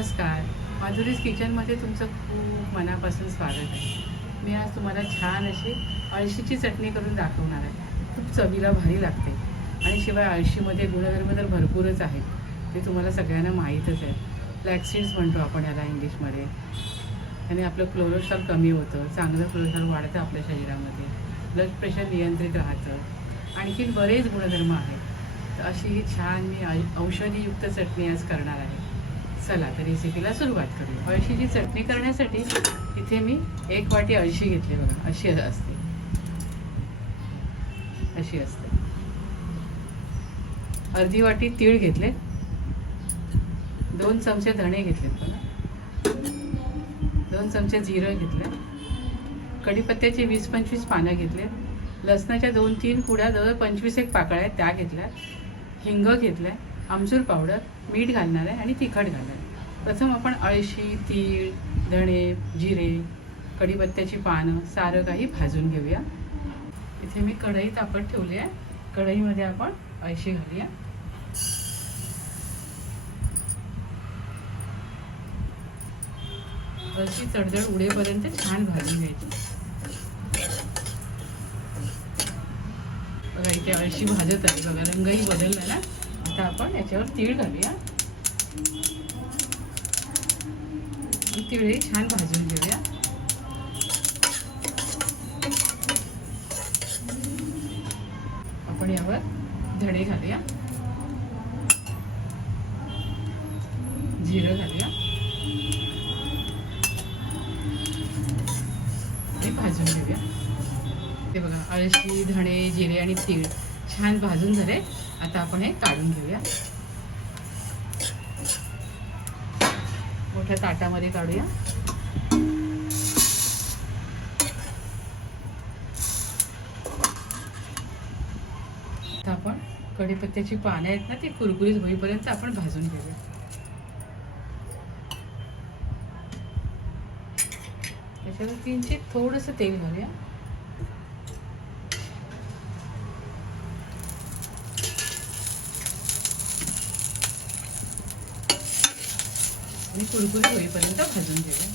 नमस्कार. माधुरीज किचनमध्ये तुमचं खूप मनापासून स्वागत आहे. मी आज तुम्हाला छान अशी अळशीची चटणी करून दाखवणार आहे. खूप चवीला भारी लागते आणि शिवाय अळशीमध्ये गुणधर्म तर भरपूरच आहेत, ते तुम्हाला सगळ्यांना माहीतच आहे. फ्लॅक्सीड्स म्हणतो आपण याला इंग्लिशमध्ये. आणि आपलं कोलेस्ट्रॉल कमी होतं, चांगलं कोलेस्ट्रॉल वाढतं आपल्या शरीरामध्ये, ब्लड प्रेशर नियंत्रित राहतं, आणखीन बरेच गुणधर्म आहेत. तर अशी ही छान मी औषधीयुक्त चटणी आज करणार आहे. चला तर रेसिपीला सुरुवात करूया. अळशीची चटणी करण्यासाठी इथे मी 1 वाटी अळशी घेतली. बघा अशी असते, अशी असते. अर्धी वाटी तीळ घेतले, 2 चमचे धणे घेतलेत. बघा 2 चमचे जिरं घेतले, कढीपत्त्याचे 20-25 पानं घेतले, लसणाच्या 2-3 कुड्या जवळ 25-1 पाकळ्या आहेत त्या घेतल्या, हिंग घेतलाय, आमचूर पावडर, मीठ घालणार आहे आणि तिखट घालणार आहे. प्रथम आपण अळशी, तीळ, धणे, जिरे, कढीपत्त्याची पानं सारं काही भाजून घेऊया. इथे मी कढई तापत ठेवली आहे. कढईमध्ये आपण अळशी घालूया. अळशी तडतड उडेपर्यंत छान भाजून घ्यायची. बघा इथे अळशी भाजत आहे. बघा रंगही बदलला ना. आता आपण याच्यावर तीळ घालूया. तीळही छान भाजून घेऊया. आपण यावर धणे घालूया, जिरं घालूया आणि भाजून घेऊया. ते बघा अळशी, धणे, जिरे आणि तीळ छान भाजून झाले. आता आपण हे काढून घेऊया. मोठ्या ताटामध्ये काढूया. आता आपण कढीपत्त्याची पानं आहेत ना, ती कुरकुरीत होईपर्यंत आपण भाजून घेऊया. त्याच्यावर किंचित थोडंसं तेल घालूया. आणि कुरकुरीत होईपर्यंत भाजून घेऊया.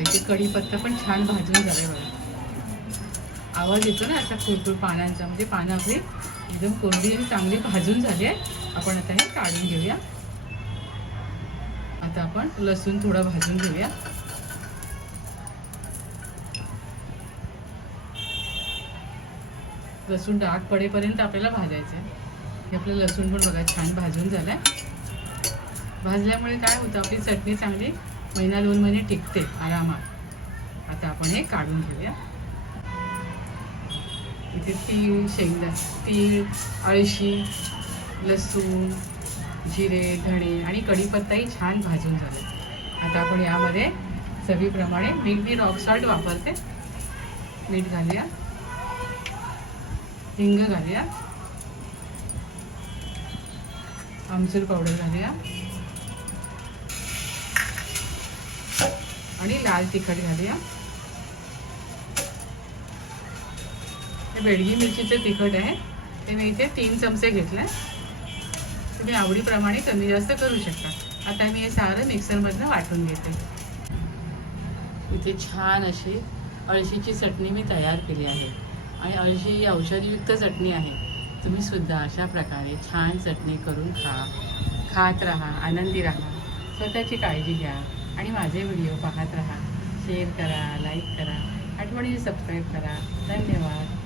इथे कढीपत्ता पण छान भाजून झाले. बघा आवाज येतो ना असा कुरकुर पानांचा, म्हणजे पानं आपली एकदम कोरडी आणि चांगली भाजून झाली आहे. आपण आता हे काढून घेऊया. आता आपण लसूण थोडा भाजून घेऊया. लसूण डाग पडेपर्यंत आपल्याला भाजायचं आहे. हे आपलं लसूण पण बघा छान भाजून झालंय. भाजल्यामुळे काय होतं, आपली चटणी चांगली 1-2 महिने टिकते आरामात. आता आपण हे काढून घेऊया. इथे तीळ, अळशी, लसूण, जिरे, धणे आणि कढीपत्ताही छान भाजून झाले. आता आपण यामध्ये चवीप्रमाणे मीठ, मी रॉक सॉल्ट वापरते, मीठ घालूया, हिंग घालूया, आमचूर पावडर घालूया आणि लाल तिखट घालूया. हे बेडगी मिरचीचं तिखट आहे, ते मी इथे 3 चमचे घेतले. तुम्ही आवडीप्रमाणे कमी जास्त करू शकता. आता मी हे सारं मिक्सरमधनं वाटून घेते. इथे छान अशी अळशीची चटणी मी तयार केली आहे आणि अळशी ही औषधयुक्त चटणी आहे. तुम्ही सुद्धा अशा प्रकारे छान चटणी करून खात राहा, आनंदी राहा, स्वतःची काळजी घ्या आणि माझे व्हिडिओ पाहत राहा. शेअर करा, लाईक करा, आठवणीने सबस्क्राईब करा. धन्यवाद.